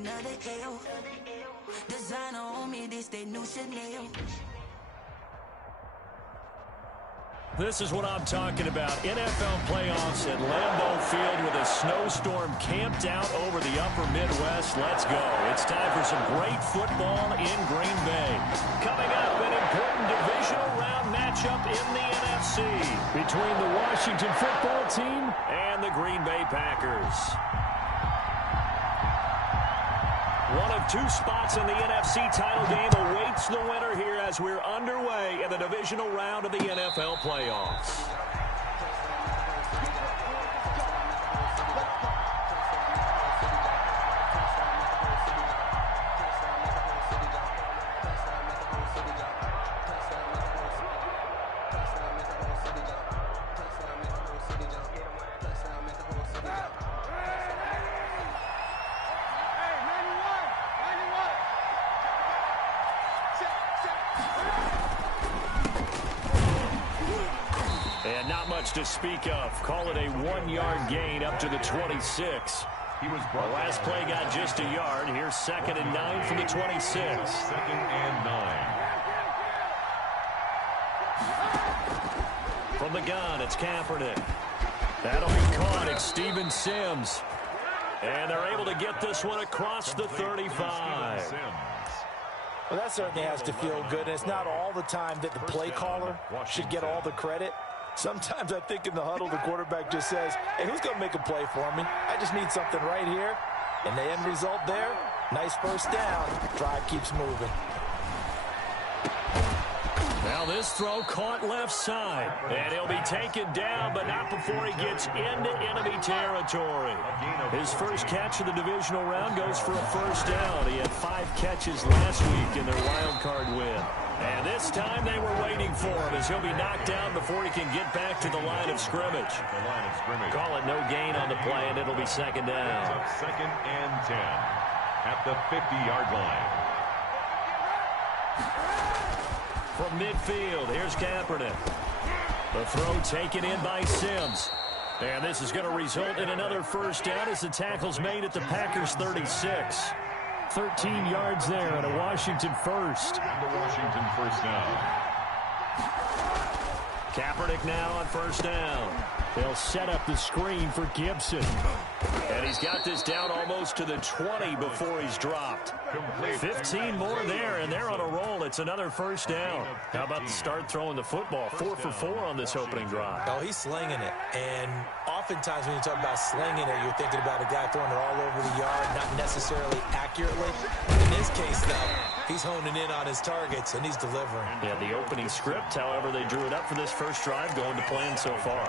another L. Designer on me, this they new Chanel. This is what I'm talking about. NFL playoffs at Lambeau Field with a snowstorm camped out over the upper Midwest. Let's go. It's time for some great football in Green Bay. Coming up, an important divisional round matchup in the NFC between the Washington football team and the Green Bay Packers. One of two spots in the NFC title game awaits the winner here as we're underway in the divisional round of the NFL playoffs. And not much to speak of. Call it a 1-yard gain up to the 26. The last play got just a yard. Here's 2nd and 9 from the 26. 2nd and 9. From the gun, it's Kaepernick. That'll be caught. It's Steven Sims. And they're able to get this one across the 35. Well, that certainly has to feel good. And it's not all the time that the play caller should get all the credit. Sometimes I think in the huddle, the quarterback just says, hey, who's going to make a play for me? I just need something right here. And the end result there, nice first down. Drive keeps moving. Now this throw caught left side. And he'll be taken down, but not before he gets into enemy territory. His first catch of the divisional round goes for a first down. He had 5 catches last week in their wild card win. And this time they were waiting for him as he'll be knocked down before he can get back to the line of scrimmage. Call it no gain on the play, and it'll be 2nd down. 2nd and 10 at the 50-yard line. From midfield, here's Kaepernick. The throw taken in by Sims. And this is going to result in another first down as the tackle's made at the Packers' 36. 13 yards there and a Washington first. And the Washington first down. Kaepernick now on first down. They'll set up the screen for Gibson. And he's got this down almost to the 20 before he's dropped. 15 more there, and they're on a roll. It's another first down. How about the start throwing the football? 4 for 4 on this opening drive. Oh, he's slinging it. And oftentimes when you talk about slinging it, you're thinking about a guy throwing it all over the yard, not necessarily accurately. In this case, though, he's honing in on his targets, and he's delivering. Yeah, the opening script, however, they drew it up for this first drive, going to plan so far.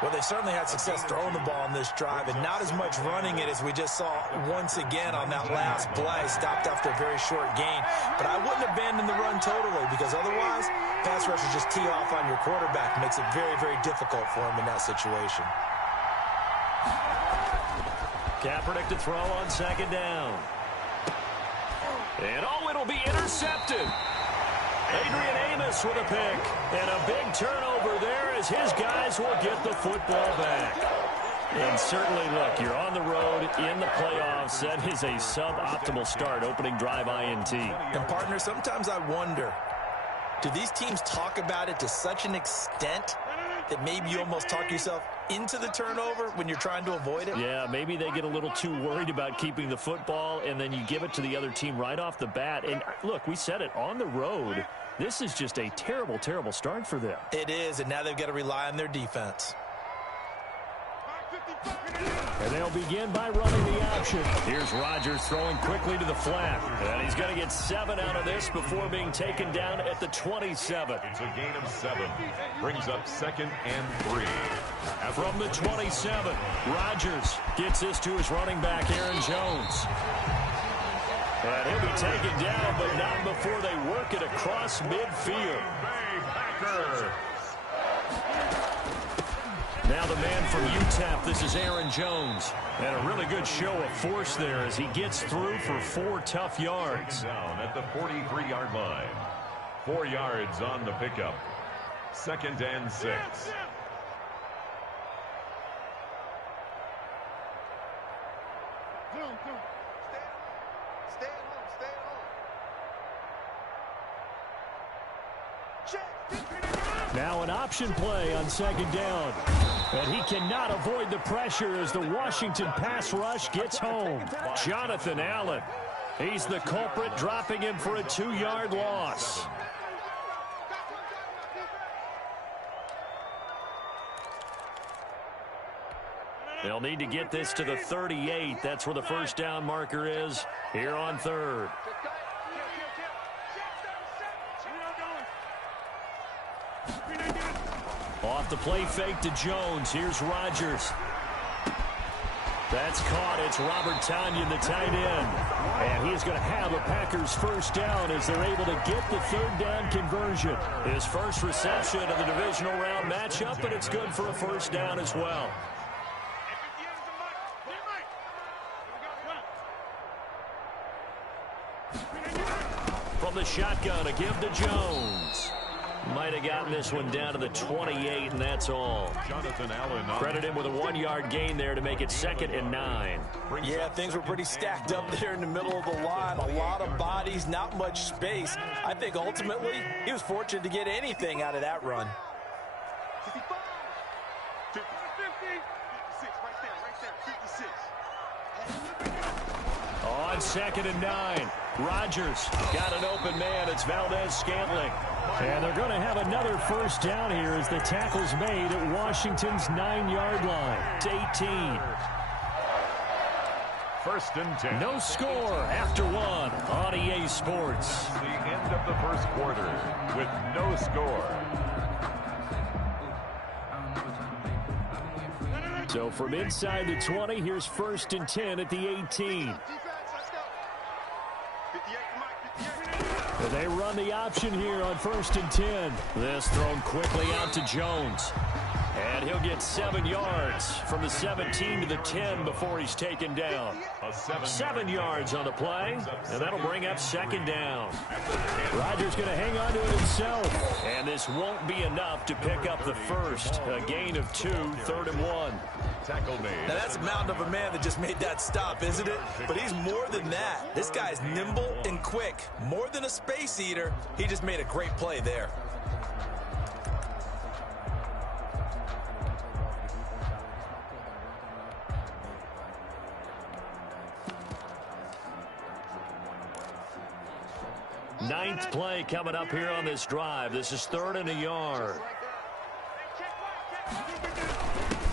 Well, they certainly had success throwing the ball in this drive, and not as much running it as we just saw once again on that last play. Stopped after a very short gain. But I wouldn't abandon the run totally, because otherwise, pass rushers just tee off on your quarterback. Makes it very, very difficult for him in that situation. Kaepernick to throw on 2nd down. And oh, it'll be intercepted. Adrian Amos with a pick. And a big turnover there as his guys will get the football back. And certainly, look, you're on the road in the playoffs. That is a suboptimal start, opening drive INT. And, partner, sometimes I wonder, do these teams talk about it to such an extent that maybe you almost talk yourself into the turnover when you're trying to avoid it? Yeah, maybe they get a little too worried about keeping the football, and then you give it to the other team right off the bat. And, look, we said it, on the road, this is just a terrible, terrible start for them. It is, and now they've got to rely on their defense. And they'll begin by running the option. Here's Rodgers throwing quickly to the flat. And he's going to get 7 out of this before being taken down at the 27. It's a gain of 7. Brings up 2nd and 3. From the 27, Rodgers gets this to his running back, Aaron Jones. And he'll be taken down, but not before they work it across midfield. Now the man from UTEP, this is Aaron Jones. And a really good show of force there as he gets through for 4 tough yards. Down at the 43-yard line. 4 yards on the pickup. 2nd and 6. Now an option play on second down. And he cannot avoid the pressure as the Washington pass rush gets home. Jonathan Allen. He's the culprit, dropping him for a 2-yard loss. They'll need to get this to the 38. That's where the first down marker is here on third. Off the play fake to Jones. Here's Rodgers. That's caught. It's Robert Tonyan, the tight end. And he's going to have a Packers first down as they're able to get the third down conversion. His first reception of the divisional round matchup, and it's good for a first down as well. From the shotgun, a give to Jones. Might have gotten this one down to the 28, and that's all. Jonathan Allen. Credit him with a 1-yard gain there to make it 2nd and 9. Yeah, things were pretty stacked up there in the middle of the line. A lot of bodies, not much space. I think ultimately he was fortunate to get anything out of that run. 55, 50, 56, right there, 56. On 2nd and 9, Rodgers got an open man. It's Valdez-Scantling. And they're going to have another first down here as the tackle's made at Washington's 9-yard line. It's 18. 1st and 10. No score after 1 on EA Sports. The end of the first quarter with no score. So from inside the 20, here's 1st and 10 at the 18. They run the option here on 1st and 10. This thrown quickly out to Jones. And he'll get 7 yards from the 17 to the 10 before he's taken down. 7 yards on the play, and that'll bring up 2nd down. Rodgers going to hang on to it himself. And this won't be enough to pick up the first. A gain of 2, 3rd and 1. Tackle made. Now that's a mountain of a man that just made that stop, isn't it? But he's more than that. This guy's nimble and quick. More than a space eater. He just made a great play there. Ninth play coming up here on this drive. This is 3rd and a yard.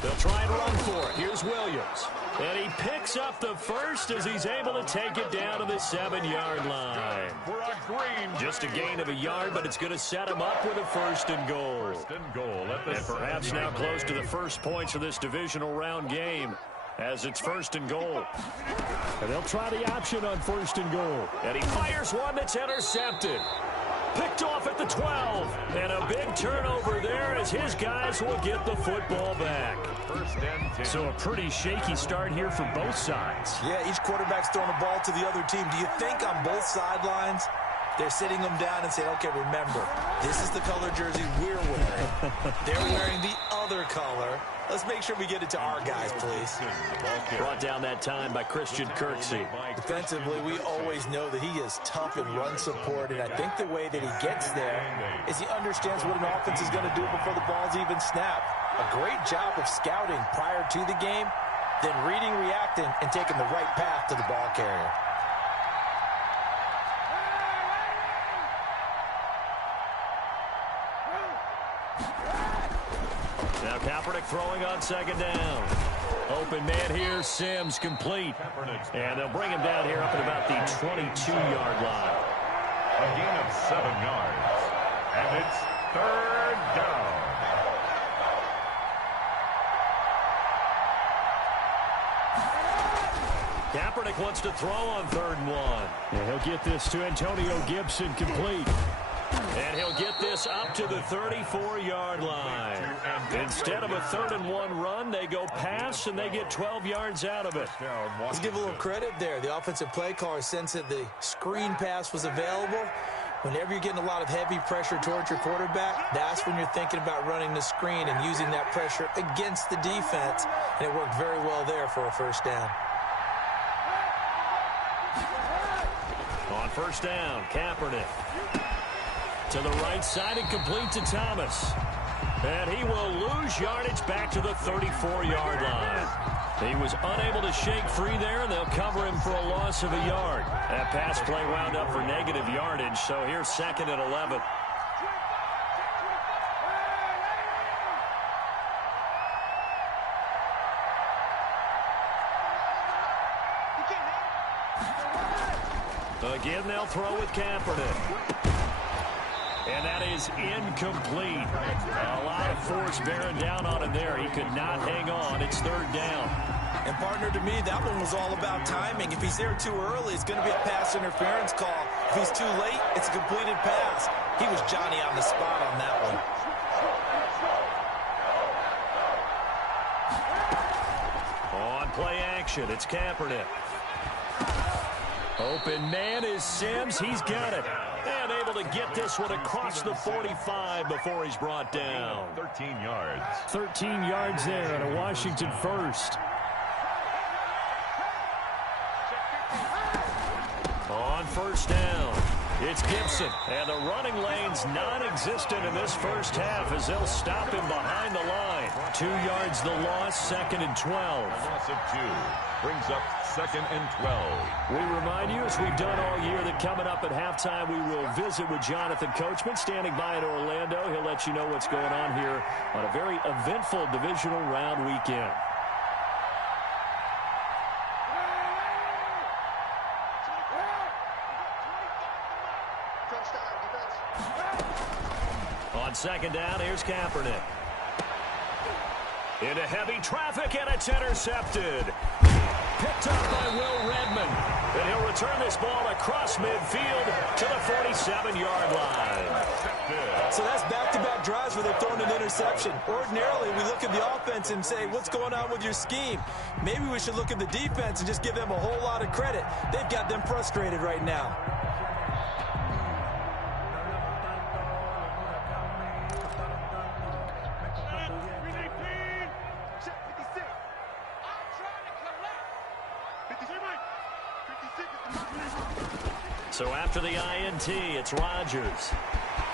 They'll try and run for it. Here's Williams. And he picks up the first as he's able to take it down to the 7-yard line. Just a gain of a yard, but it's going to set him up with a 1st and goal. And perhaps now close to the first points of this divisional round game as it's 1st and goal. And they'll try the option on 1st and goal. And he fires one that's intercepted. Picked off at the 12. And a big turnover there as his guys will get the football back. 1st and 10. So a pretty shaky start here for both sides. Yeah, each quarterback's throwing the ball to the other team. Do you think on both sidelines they're sitting them down and saying, okay, remember, this is the color jersey we're wearing. They're wearing the other color. Let's make sure we get it to our guys, please. Brought down that time by Christian Kirksey. Defensively, we always know that he is tough in run support, and I think the way that he gets there is he understands what an offense is going to do before the ball's even snapped. A great job of scouting prior to the game, then reading, reacting, and taking the right path to the ball carrier. Now Kaepernick throwing on 2nd down. Open man here, Sims complete. And they'll bring him down here up at about the 22-yard line. A gain of 7 yards. And it's 3rd down. Kaepernick wants to throw on 3rd and 1. And he'll get this to Antonio Gibson complete. And he'll get this up to the 34-yard line. Instead of a 3rd and 1 run, they go pass, and they get 12 yards out of it. Let's give a little credit there. The offensive play caller sensed that the screen pass was available. Whenever you're getting a lot of heavy pressure towards your quarterback, that's when you're thinking about running the screen and using that pressure against the defense. And it worked very well there for a first down. On 1st down, Kaepernick. To the right side and complete to Thomas. And he will lose yardage back to the 34-yard line. He was unable to shake free there, and they'll cover him for a loss of a yard. That pass play wound up for negative yardage, so here's 2nd and 11. Again, they'll throw with Kaepernick. And that is incomplete. A lot of force bearing down on him there. He could not hang on. It's 3rd down. And, partner, to me, that one was all about timing. If he's there too early, it's going to be a pass interference call. If he's too late, it's a completed pass. He was Johnny on the spot on that one. On play action, it's Kaepernick. Open man is Sims. He's got it. And able to get this one across the 45 before he's brought down. 13 yards. 13 yards there and a Washington first. On 1st down, it's Gibson. And the running lane's non-existent in this first half as they'll stop him behind the line. 2 yards the loss, 2nd and 12. Loss of 2 brings up 2nd and 12. We remind you, as we've done all year, that coming up at halftime, we will visit with Jonathan Coachman standing by in Orlando. He'll let you know what's going on here on a very eventful divisional round weekend. On 2nd down, here's Kaepernick. Into heavy traffic, and it's intercepted. Picked up by Will Redmond. And he'll return this ball across midfield to the 47-yard line. So that's back-to-back drives where they've thrown an interception. Ordinarily, we look at the offense and say, what's going on with your scheme? Maybe we should look at the defense and just give them a whole lot of credit. They've got them frustrated right now. So after the INT, it's Rodgers.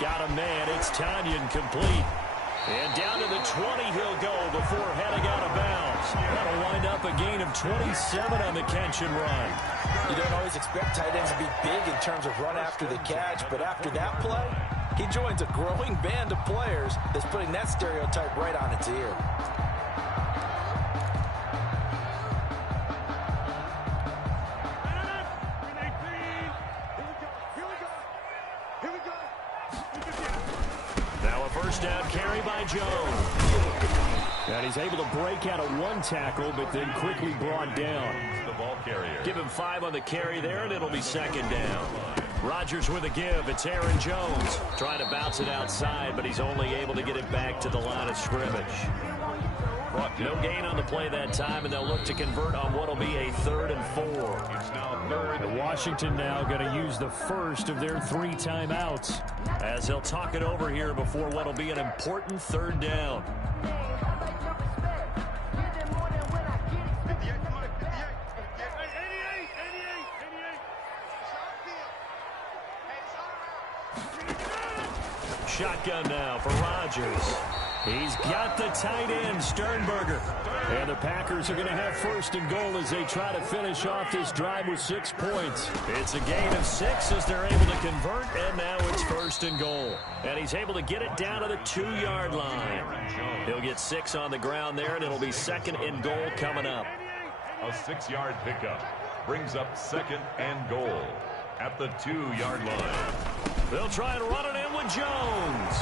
Got a man. It's Tanyan complete. And down to the 20 he'll go before heading out of bounds. That'll wind up a gain of 27 on the catch and run. You don't always expect tight ends to be big in terms of run after the catch, but after that play, he joins a growing band of players that's putting that stereotype right on its ear. Down carry by Jones. And he's able to break out of one tackle, but then quickly brought down. The ball carrier. Give him 5 on the carry there, and it'll be 2nd down. Rodgers with a give. It's Aaron Jones trying to bounce it outside, but he's only able to get it back to the line of scrimmage. No gain on the play that time, and they'll look to convert on what will be a 3rd and 4. It's now 3rd. Washington now going to use the first of their 3 timeouts as they'll talk it over here before what will be an important 3rd down. Shotgun now for Rodgers. He's got the tight end, Sternberger. And the Packers are going to have 1st and goal as they try to finish off this drive with 6 points. It's a gain of 6 as they're able to convert, and now it's 1st and goal. And he's able to get it down to the 2-yard line. He'll get 6 on the ground there, and it'll be 2nd and goal coming up. A 6-yard pickup brings up 2nd and goal at the 2-yard line. They'll try and run it in with Jones.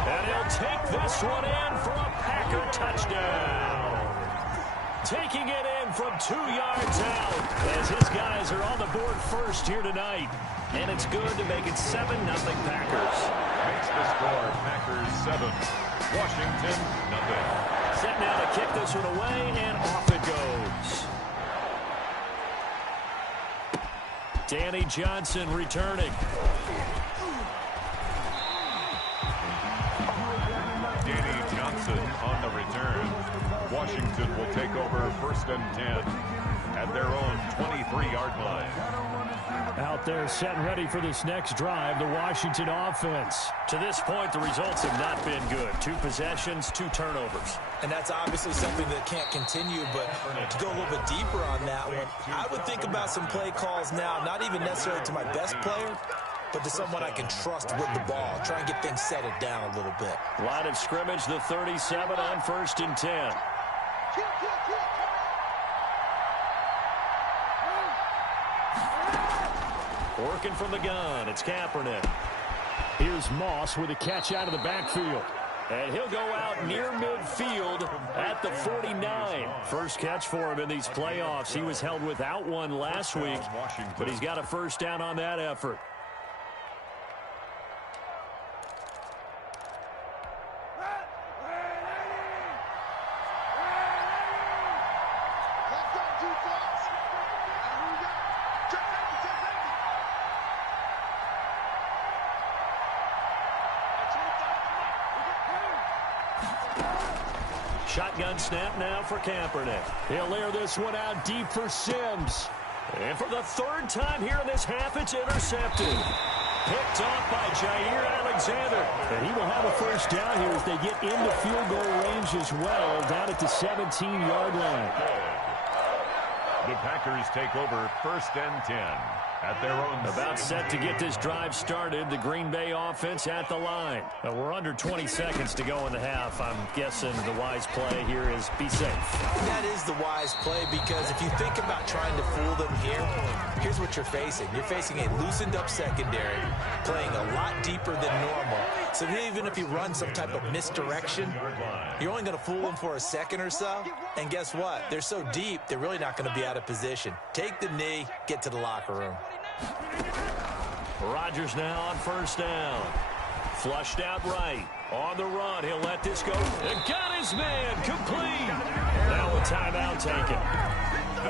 And he'll take this one in for a Packer touchdown. Taking it in from 2 yards out as his guys are on the board first here tonight. And it's good to make it 7-0 Packers. Makes the score Packers 7. Washington 0. Set now to kick this one away, and off it goes. Danny Johnson returning. Danny Johnson on the return. Washington will take over 1st and 10 at their own 23-yard line. Out out there setting ready for this next drive, the Washington offense. To this point, the results have not been good. 2 possessions, 2 turnovers. And that's obviously something that can't continue, but to go a little bit deeper on that one, I would think about some play calls now, not even necessarily to my best player, but to someone I can trust with the ball. Try and get things settled down a little bit. Line of scrimmage, the 37 on 1st and 10. Working from the gun, it's Kaepernick. Here's Moss with a catch out of the backfield. And he'll go out near midfield at the 49. First catch for him in these playoffs. He was held without one last week, but he's got a first down on that effort. Shotgun snap now for Kaepernick. He'll layer this one out deep for Sims. And for the 3rd time here in this half, it's intercepted. Picked off by Jair Alexander. And he will have a first down here as they get into field goal range as well, down at the 17-yard line. The Packers take over 1st and 10 at their own. About set to get this drive started. The Green Bay offense at the line. We're under 20 seconds to go in the half. I'm guessing the wise play here is be safe. That is the wise play, because if you think about trying to fool them here, here's what you're facing. You're facing a loosened up secondary, playing a lot deeper than normal. So even if you run some type of misdirection, you're only going to fool them for a second or so. And guess what? They're so deep, they're really not going to be out of position. Take the knee, get to the locker room. Rodgers now on 1st down. Flushed out right. On the run, he'll let this go. And got his man complete. Now a timeout taken.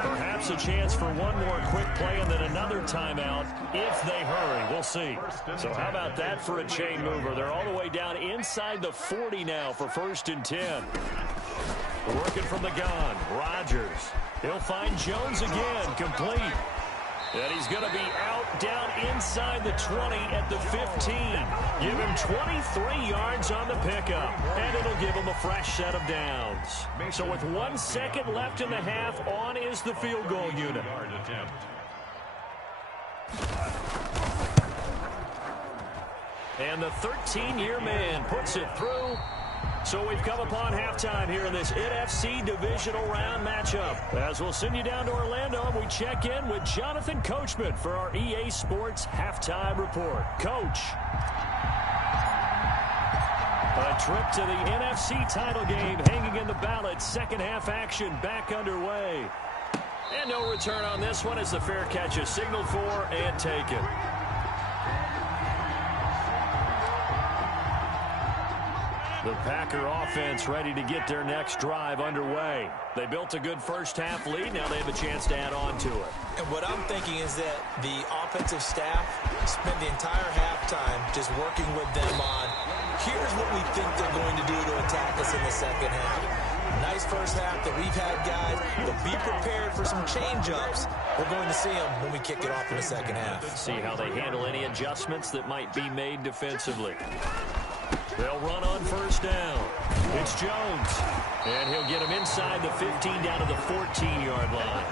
Perhaps a chance for one more quick play and then another timeout if they hurry. We'll see. So how about that for a chain mover? They're all the way down inside the 40 now for 1st and 10. Working from the gun. Rodgers. He'll find Jones again. Complete. And he's going to be out down inside the 20 at the 15. Give him 23 yards on the pickup, and it'll give him a fresh set of downs. So with 1 second left in the half, on is the field goal unit. And the 13-year man puts it through. So we've come upon halftime here in this NFC divisional round matchup. As we'll send you down to Orlando, and we check in with Jonathan Coachman for our EA Sports Halftime Report. Coach. A trip to the NFC title game hanging in the balance. Second half action back underway. And no return on this one as the fair catch is signaled for and taken. The Packer offense ready to get their next drive underway. They built a good first half lead. Now they have a chance to add on to it. And what I'm thinking is that the offensive staff spent the entire halftime just working with them on, here's what we think they're going to do to attack us in the second half. Nice first half that we've had, guys, but be prepared for some change-ups. We're going to see them when we kick it off in the second half. See how they handle any adjustments that might be made defensively. They'll run on first down. It's Jones. And he'll get him inside the 15 down to the 14-yard line.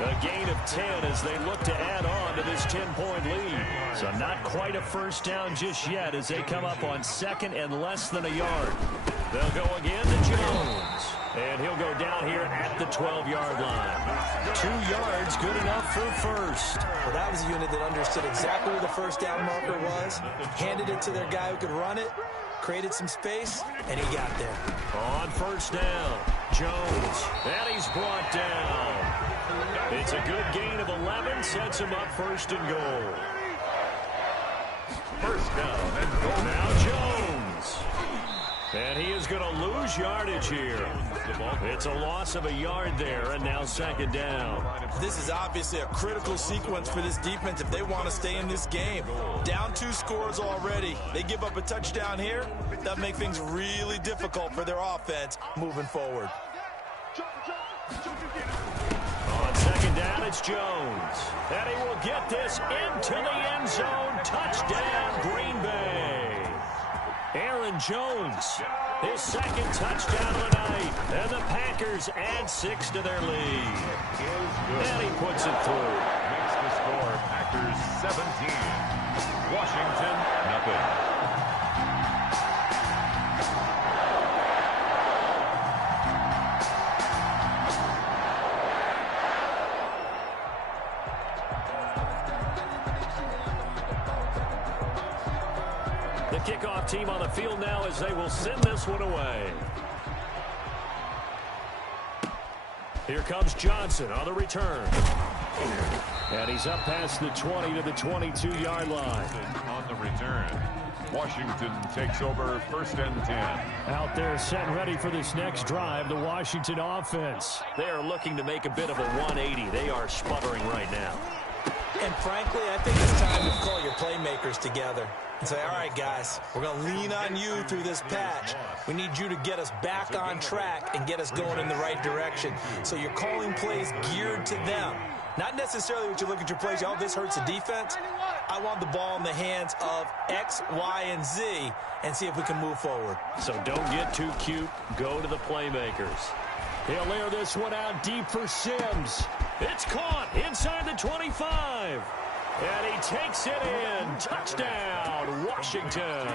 A gain of 10 as they look to add on to this 10-point lead. So not quite a first down just yet as they come up on second and less than a yard. They'll go again to Jones. And he'll go down here at the 12-yard line. 2 yards, good enough for first. Well, that was a unit that understood exactly where the first down marker was, handed it to their guy who could run it, created some space, and he got there. On first down, Jones. And he's brought down. It's a good gain of 11, sets him up first and goal. First down and goal. Now Jones. And he is going to lose yardage here. It's a loss of a yard there, and now second down. This is obviously a critical sequence for this defense if they want to stay in this game. Down 2 scores already. They give up a touchdown here. That'll make things really difficult for their offense moving forward. On second second down, it's Jones. And he will get this into the end zone. Touchdown, Green Bay. Aaron Jones, his second touchdown of the night. And the Packers add 6 to their lead. And he puts it through. Makes the score Packers 17. Washington, nothing. The kickoff team on the field now as they will send this one away. Here comes Johnson on the return. And he's up past the 20 to the 22-yard line. On the return, Washington takes over first and 10. Out there set and ready for this next drive, the Washington offense. They are looking to make a bit of a 180. They are sputtering right now. And frankly, I think it's time to call your playmakers together and say, all right, guys, we're going to lean on you through this patch. We need you to get us back on track and get us going in the right direction. So you're calling plays geared to them. Not necessarily what you look at your plays, oh, this hurts the defense. I want the ball in the hands of X, Y, and Z and see if we can move forward. So don't get too cute. Go to the playmakers. He'll air this one out deep for Sims. It's caught inside the 25. And he takes it in. Touchdown, Washington.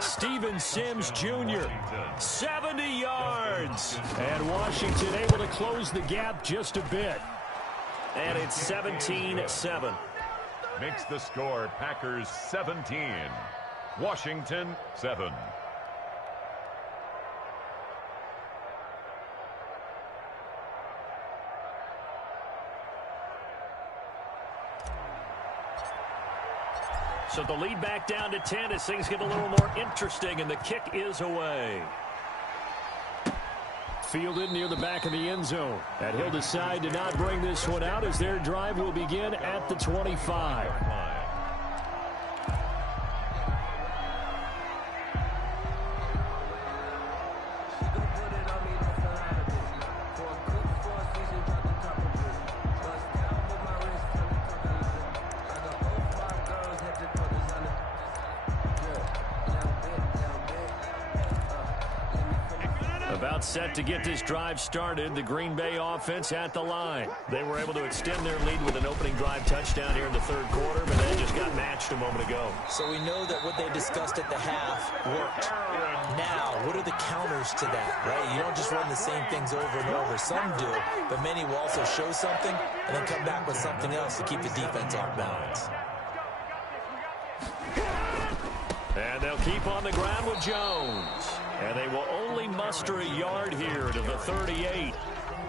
Steven Sims Jr., 70 yards. And Washington able to close the gap just a bit. And it's 17-7. Makes the score Packers 17. Washington 7. So the lead back down to 10 as things get a little more interesting, and the kick is away. Fielded near the back of the end zone. And he'll decide to not bring this one out as their drive will begin at the 25. About set to get this drive started. The Green Bay offense at the line. They were able to extend their lead with an opening drive touchdown here in the third quarter, but they just got matched a moment ago. So we know that what they discussed at the half worked. Now, what are the counters to that, right? You don't just run the same things over and over. Some do, but many will also show something and then come back with something else to keep the defense off balance. And they'll keep on the ground with Jones. And they will only muster a yard here to the 38.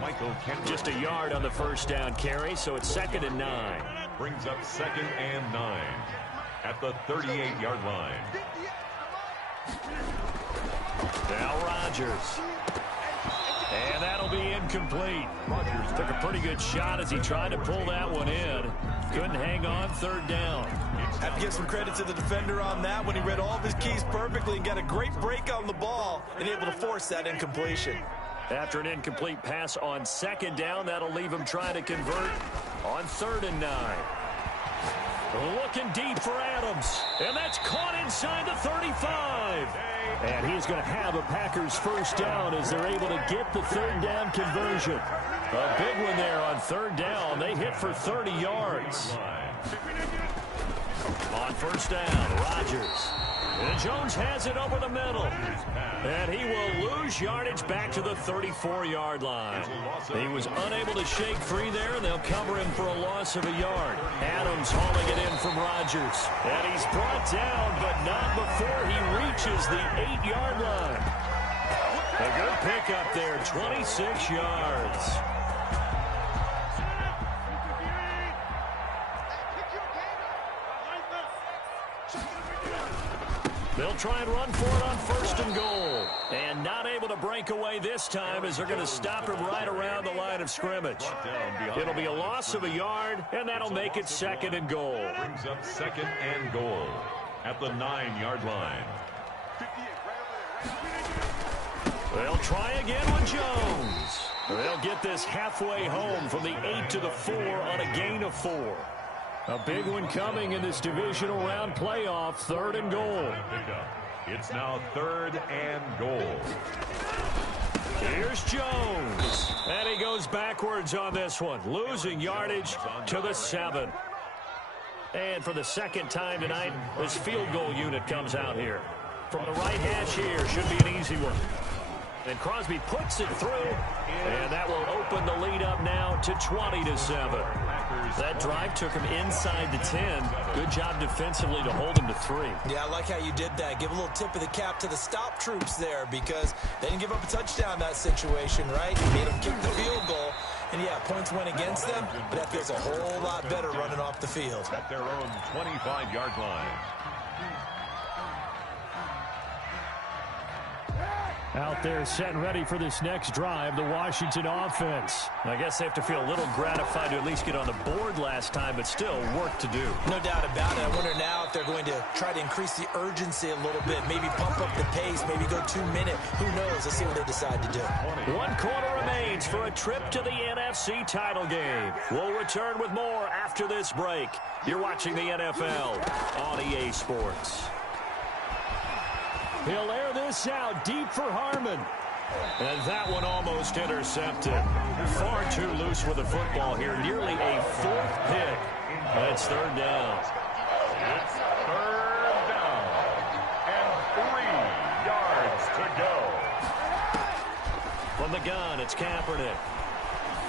Michael Kendrick Just a yard on the first down carry, so it's 2nd and 9. brings up 2nd and 9 at the 38-yard line. Now Rodgers. And that'll be incomplete. Rodgers took a pretty good shot as he tried to pull that one in. Couldn't hang on, 3rd down. Have to give some credit to the defender on that when he read all of his keys perfectly and got a great break on the ball and able to force that incompletion. After an incomplete pass on 2nd down, that'll leave him trying to convert on 3rd and 9. Looking deep for Adams. And that's caught inside the 35. And he's going to have a Packers first down as they're able to get the 3rd down conversion. A big one there on 3rd down. They hit for 30 yards. On 1st down, Rodgers. And Jones has it over the middle. And he will lose yardage back to the 34-yard line. He was unable to shake free there, and they'll cover him for a loss of a yard. Adams hauling it in from Rodgers. And he's brought down, but not before he reaches the 8-yard line. A good pickup there, 26 yards. They'll try and run for it on 1st and goal. And not able to break away this time as they're going to stop him right around the line of scrimmage. It'll be a loss of a yard, and that'll make it 2nd and goal. Brings up 2nd and goal at the 9-yard line. They'll try again with Jones. They'll get this halfway home from the 8 to the 4 on a gain of 4. A big one coming in this divisional round playoff, 3rd and goal. It's now 3rd and goal. Here's Jones. And he goes backwards on this one, losing yardage to the 7. And for the second time tonight, this field goal unit comes out here. From the right hash here, should be an easy one. And Crosby puts it through, and that will open the lead up now to 20-7. That drive took him inside the 10. Good job defensively to hold him to 3. Yeah, I like how you did that. Give a little tip of the cap to the stop troops there because they didn't give up a touchdown in that situation, right? You made them kick the field goal. And, yeah, points went against them, but that feels a whole lot better running off the field. At their own 25-yard line. Out there set and ready for this next drive, the Washington offense. I guess they have to feel a little gratified to at least get on the board last time, but still work to do. No doubt about it. I wonder now if they're going to try to increase the urgency a little bit, maybe pump up the pace, maybe go 2-minute. Who knows? Let's see what they decide to do. 1 quarter remains for a trip to the NFC title game. We'll return with more after this break. You're watching the NFL on EA Sports. He'll air this out deep for Harmon. And that one almost intercepted. Far too loose with the football here. Nearly a 4th pick. That's 3rd down. It's 3rd down. And 3 yards to go. From the gun, it's Kaepernick.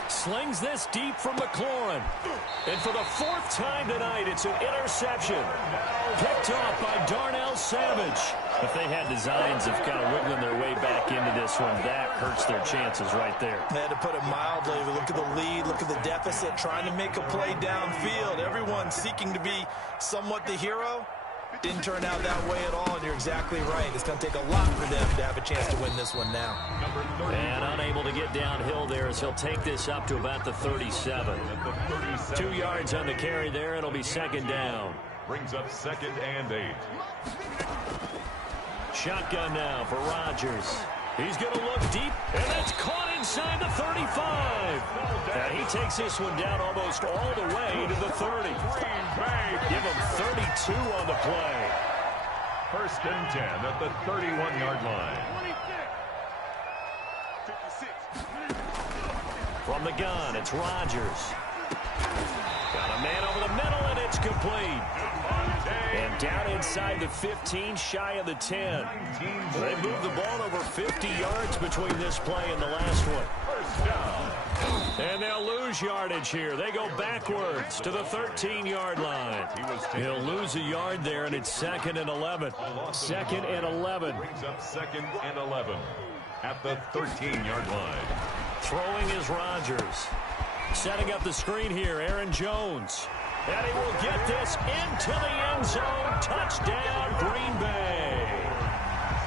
Slings this deep from McLaurin. And for the 4th time tonight, it's an interception. Picked off by Darnell Savage. If they had designs of kind of wiggling their way back into this one, that hurts their chances right there. They had to put it mildly. Look at the lead. Look at the deficit. Trying to make a play downfield. Everyone seeking to be somewhat the hero. Didn't turn out that way at all, and you're exactly right. It's going to take a lot for them to have a chance to win this one now. And unable to get downhill there as he'll take this up to about the 37. 2 yards on the carry there. It'll be 2nd down. Brings up 2nd and 8. Shotgun now for Rodgers. He's going to look deep, and that's caught inside the 35. And he takes this one down almost all the way to the 30. Give him 32 on the play. 1st and 10 at the 31-yard line. From the gun, it's Rodgers. Got a man over the middle, and it's complete. And down inside the 15, shy of the 10. They moved the ball over 50 yards between this play and the last one. 1st down. And they'll lose yardage here. They go backwards to the 13-yard line. He'll lose a yard there, and it's 2nd and 11. 2nd and 11. Brings up 2nd and 11 at the 13-yard line. Throwing is Rodgers. Setting up the screen here, Aaron Jones. And he will get this into the end zone. Touchdown, Green Bay.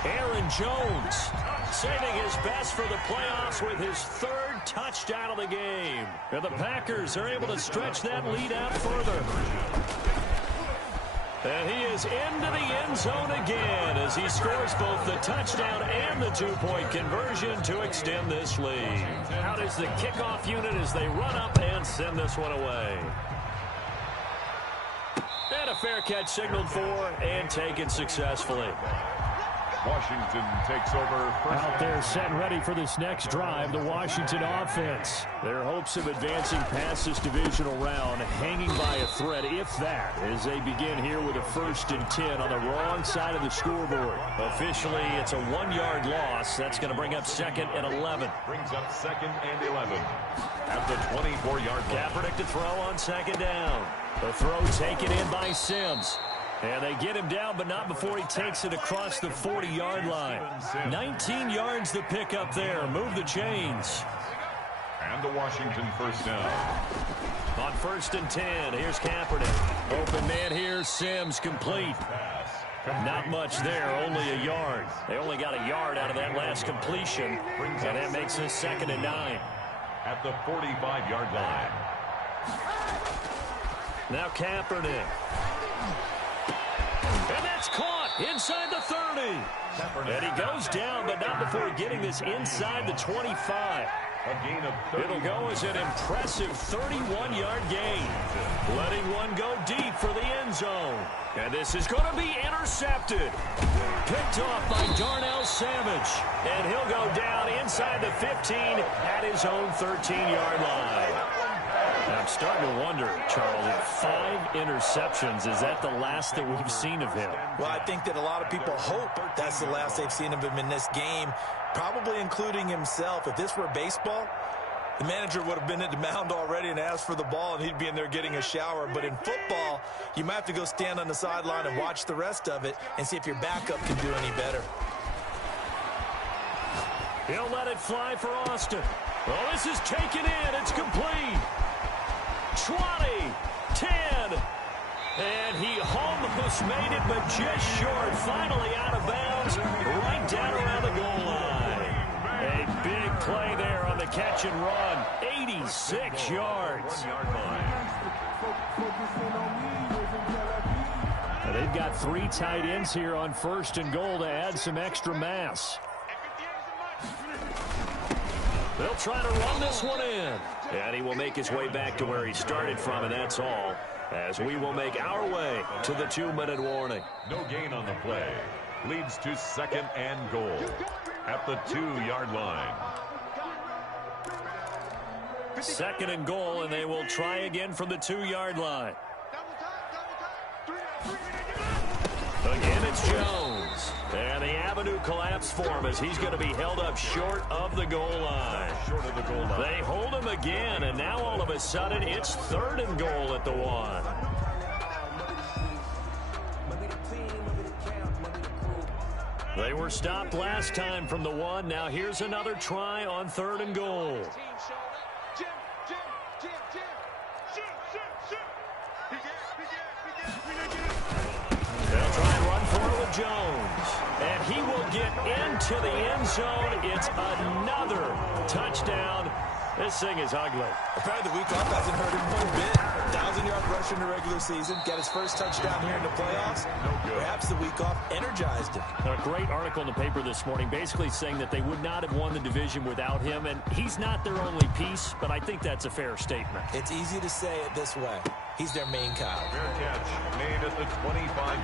Aaron Jones saving his best for the playoffs with his 3rd touchdown of the game. And the Packers are able to stretch that lead out further. And he is into the end zone again as he scores both the touchdown and the 2-point conversion to extend this lead. Out is the kickoff unit as they run up and send this one away. And a fair catch signaled for and taken successfully. Washington takes over. Out there set and ready for this next drive, the Washington offense. Their hopes of advancing past this divisional round hanging by a thread, if that, as they begin here with a 1st and 10 on the wrong side of the scoreboard. Officially, it's a 1-yard loss. That's going to bring up 2nd and 11. Brings up 2nd and 11 at the 24-yard line. Kaepernick to throw on 2nd down. The throw taken in by Sims. And they get him down, but not before he takes it across the 40-yard line. 19 yards to pick up there. Move the chains. And the Washington 1st down. On 1st and 10, here's Kaepernick. Open man here, Sims complete. Not much there, only a yard. They only got a yard out of that last completion, and that makes this 2nd and 9. At the 45-yard line. Now Kaepernick. And that's caught inside the 30. And he goes down, but not before getting this inside the 25. A gain of 30. It'll go as an impressive 31-yard gain. Letting one go deep for the end zone. And this is going to be intercepted. Picked off by Darnell Savage. And he'll go down inside the 15 at his own 13-yard line. I'm starting to wonder, Charles, if 5 interceptions, is that the last that we've seen of him? Well, I think that a lot of people hope that's the last they've seen of him in this game, probably including himself. If this were baseball, the manager would have been at the mound already and asked for the ball, and he'd be in there getting a shower. But in football, you might have to go stand on the sideline and watch the rest of it and see if your backup can do any better. He'll let it fly for Austin. Well, this is taken in. It's complete. 20, 10, and he almost made it, but just short. Finally out of bounds, right down around the goal line. A big play there on the catch and run. 86 yards. And they've got 3 tight ends here on 1st and goal to add some extra mass. They'll try to run this one in. And he will make his way back to where he started from, and that's all, as we will make our way to the 2-minute warning. No gain on the play. Leads to 2nd and goal at the 2-yard line. 2nd and goal, and they will try again from the 2-yard line. Again, it's Jones. And the avenue collapsed for him as he's going to be held up short of the goal line. They hold him again, and now all of a sudden it's 3rd and goal at the 1. They were stopped last time from the 1. Now here's another try on 3rd and goal. They'll try and run for it with Jones. And he will get into the end zone. It's another touchdown. This thing is ugly. Apparently the week off hasn't hurt him one bit. 1,000-yard rush in the regular season. Got his first touchdown here in the playoffs. Perhaps the week off energized him. A great article in the paper this morning basically saying that they would not have won the division without him. And he's not their only piece, but I think that's a fair statement. It's easy to say it this way. He's their main cow. Fair catch made at the 25-yard